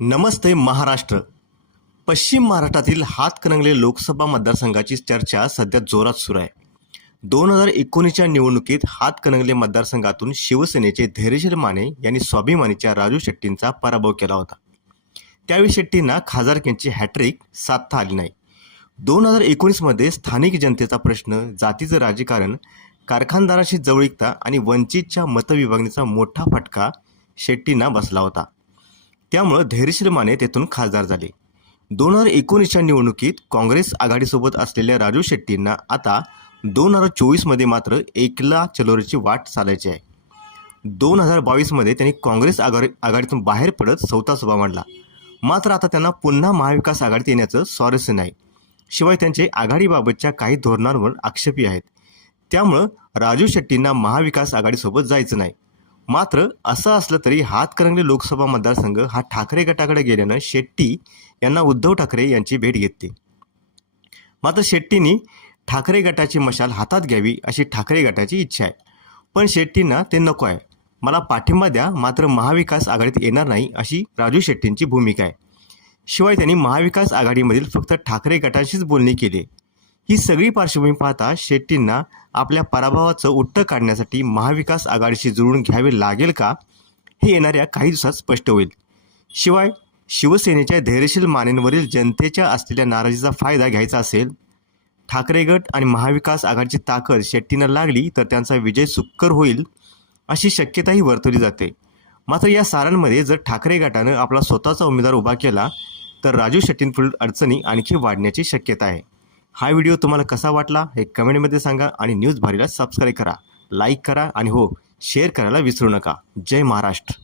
नमस्ते महाराष्ट्र. पश्चिम महाराष्ट्रातील हातकणंगले लोकसभा मतदारसंघाची चर्चा सध्या जोरात सुरू आहे. 2019च्या निवडणुकीत हातकणंगले मतदारसंघातून शिवसेनेचे धैर्यशील माने यांनी स्वाभिमानीच्या राजू शेट्टींचा पराभव केला होता. त्यावेळी शेट्टींना खासदारकीची हॅट्रिक साधता आली नाही. 2019मध्ये स्थानिक जनतेचा प्रश्न, जातीचं राजकारण, कारखानदाराशी जवळीकता आणि वंचितच्या मतविभागणीचा मोठा फटका शेट्टींना बसला होता. त्यामुळे धैर्यशील माने तेथून खासदार झाले. 2019च्या निवडणुकीत काँग्रेस आघाडीसोबत असलेल्या राजू शेट्टींना आता 2024मध्ये मात्र एकला चलोरीची वाट चालायची आहे. 2022मध्ये त्यांनी काँग्रेस आघाडीतून बाहेर पडत चौथा सभा मांडला. मात्र आता त्यांना पुन्हा महाविकास आघाडीत येण्याचं स्वारस्य नाही. शिवाय त्यांचे आघाडीबाबतच्या काही धोरणांवर आक्षेपी आहेत. त्यामुळं राजू शेट्टींना महाविकास आघाडीसोबत जायचं नाही. मात्र असं असलं तरी हातकणंगले लोकसभा मतदारसंघ हा ठाकरे गटाकडे गेल्यानं शेट्टी यांना उद्धव ठाकरे यांची भेट घेतली. मात्र शेट्टींनी ठाकरे गटाची मशाल हातात घ्यावी अशी ठाकरे गटाची इच्छा आहे. पण शेट्टींना ते नको आहे. मला पाठिंबा द्या, मात्र महाविकास आघाडीत येणार नाही अशी राजू शेट्टींची भूमिका आहे. शिवाय त्यांनी महाविकास आघाडीमधील फक्त ठाकरे गटाशीच बोलणी केली. ही सगळी पार्श्वभूमी पाहता शेट्टींना आपल्या पराभवाचं उत्तर काढण्यासाठी महाविकास आघाडीशी जुळून घ्यावे लागेल का, हे येणाऱ्या काही दिवसात स्पष्ट होईल. शिवाय शिवसेनेच्या धैर्यशील मानेंवरील जनतेच्या असलेल्या नाराजीचा फायदा घ्यायचा असेल, ठाकरे गट आणि महाविकास आघाडीची ताकद शेट्टींना लागली तर त्यांचा विजय सुकर होईल अशी शक्यताही वर्तवली जाते. मात्र या सारांमध्ये जर ठाकरे गटानं आपला स्वतःचा उमेदवार उभा केला तर राजू शेट्टींपुढील अडचणी आणखी वाढण्याची शक्यता आहे. हा व्हिडिओ तुम्हाला कसा वाटला हे कमेंटमध्ये सांगा आणि न्यूज भारीला सबस्क्राईब करा, लाईक करा आणि शेअर करायला विसरू नका. जय महाराष्ट्र.